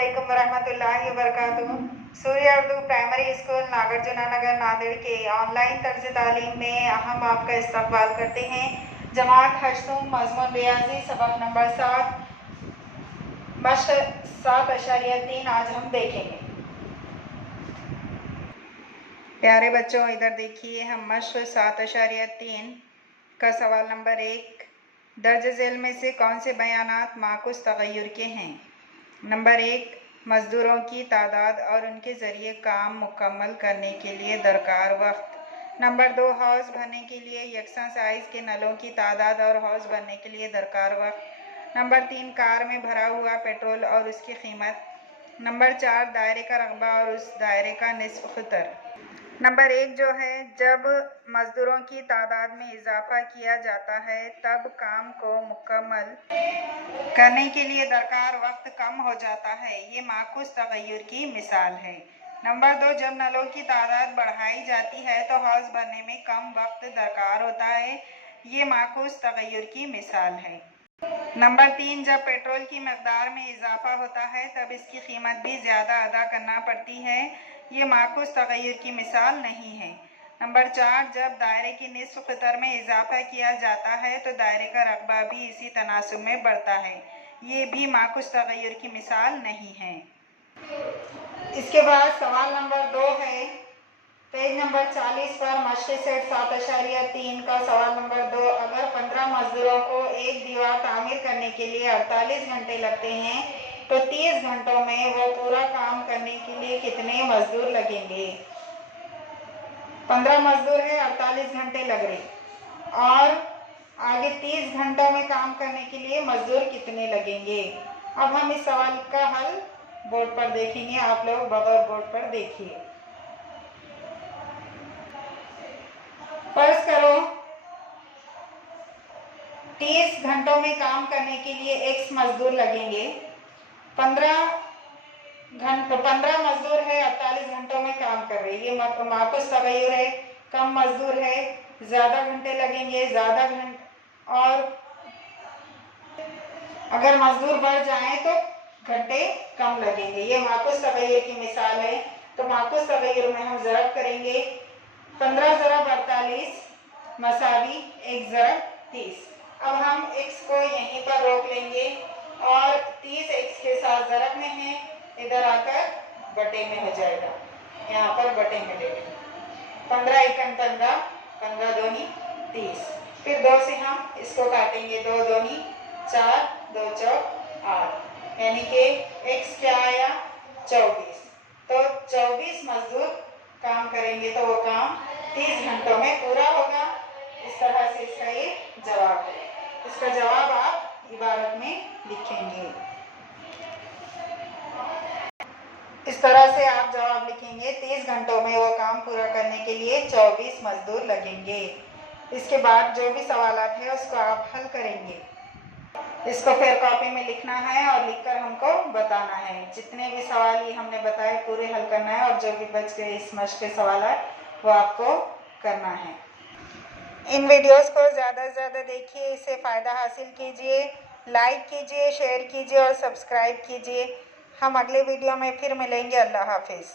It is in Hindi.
अस्सलामुअलैकुम वरहमतुल्लाहि वबरकातुहू। सूर्य उर्दू प्राइमरी स्कूल नागार्जुना नगर नांदेड़ के ऑनलाइन तर्ज तालीम में हम आपका इस्तकबाल करते हैं। जमात हशतुम मज़मून रियाजी सबक नंबर 7 मश्क 7.3 आज हम देखेंगे। प्यारे बच्चों, इधर देखिए, हम मश्क 7.3 का सवाल नंबर 1, दर्ज झेल में से कौन से बयानात माकूस तगय्युर के हैं। नंबर 1, मज़दूरों की तादाद और उनके ज़रिए काम मुकम्मल करने के लिए दरकार वक्त। नंबर 2, हौज़ भरने के लिए यकसा साइज़ के नलों की तादाद और हौज़ भरने के लिए दरकार वक्त। नंबर 3, कार में भरा हुआ पेट्रोल और उसकी कीमत। नंबर 4, दायरे का रकबा और उस दायरे का निस्फ़ ख़ुतर। नंबर 1 जो है, जब मज़दूरों की तादाद में इजाफ़ा किया जाता है तब काम को मुकम्मल करने के लिए दरकार वक्त कम हो जाता है। ये माकूस तगय्युर की मिसाल है। नंबर 2, जब नलों की तादाद बढ़ाई जाती है तो हौज़ भरने में कम वक्त दरकार होता है। ये माकूस तगय्युर की मिसाल है। नंबर 3, जब पेट्रोल की मकदार में इजाफा होता है तब इसकी कीमत भी ज़्यादा अदा करना पड़ती है। ये माकूस तगय्युर की मिसाल नहीं है। नंबर 4, जब दायरे की निस्फ़ ख़ुतर में इजाफा किया जाता है तो दायरे का रकबा भी इसी तनासुब में बढ़ता है। ये भी माकूस तगय्युर की मिसाल नहीं है। इसके बाद सवाल नंबर 2 है, पेज नंबर 40 पर मश्क सेट 7.3 का सवाल नंबर 2, अगर 15 मजदूरों को एक दीवार तामीर करने के लिए 48 घंटे लगते हैं तो 30 घंटों में वो पूरा काम करने के लिए कितने मजदूर लगेंगे। 15 मजदूर है, 48 घंटे लग रहे और आगे 30 घंटों में काम करने के लिए मजदूर कितने लगेंगे। अब हम इस सवाल का हल बोर्ड पर देखेंगे। आप लोग बगैर बोर्ड पर देखिए। फर्ज करो 30 घंटों में काम करने के लिए x मजदूर लगेंगे। 15 मजदूर है, 48 घंटों में काम कर रहे हैं। ये माकूस तगय्युर है, कम मजदूर है, ज़्यादा घंटे लगेंगे, ज़्यादा घंटे, और अगर मजदूर बढ़ जाए तो घंटे कम लगेंगे। ये माकूस तगय्युर की मिसाल है। तो माकूस तगय्युर में हम ज़रब करेंगे। 15 ज़रब 48 मसावी 1 ज़रब 30। अब हम x को यहीं पर रोक लेंगे और 30 x के साथ ज़रब में है, इधर आकर बटे में हो जाएगा। यहाँ पर बटे में ले लेंगे। 15 एकम 15, 15 दूनी 30। फिर 2 से हम इसको काटेंगे, 2 दूनी 4, 2 चौक 8, यानी कि x क्या आया 24। तो 24 मजदूर काम करेंगे तो वो काम 30 घंटों में पूरा होगा। इस तरह से इसका ये जवाब है। इसका जवाब आप इबारत में लिखेंगे। इस तरह से आप जवाब लिखेंगे, 30 घंटों में वो काम पूरा करने के लिए 24 मजदूर लगेंगे। इसके बाद जो भी सवालात है उसको आप हल करेंगे। इसको फिर कॉपी में लिखना है और लिखकर हमको बताना है। जितने भी सवाल ये हमने बताए पूरे हल करना है और जो भी बच गए इस मश्क के सवाल वो आपको करना है। इन वीडियोस को ज़्यादा से ज़्यादा देखिए, इससे फ़ायदा हासिल कीजिए, लाइक कीजिए, शेयर कीजिए और सब्सक्राइब कीजिए। हम अगले वीडियो में फिर मिलेंगे। अल्लाह हाफिज़।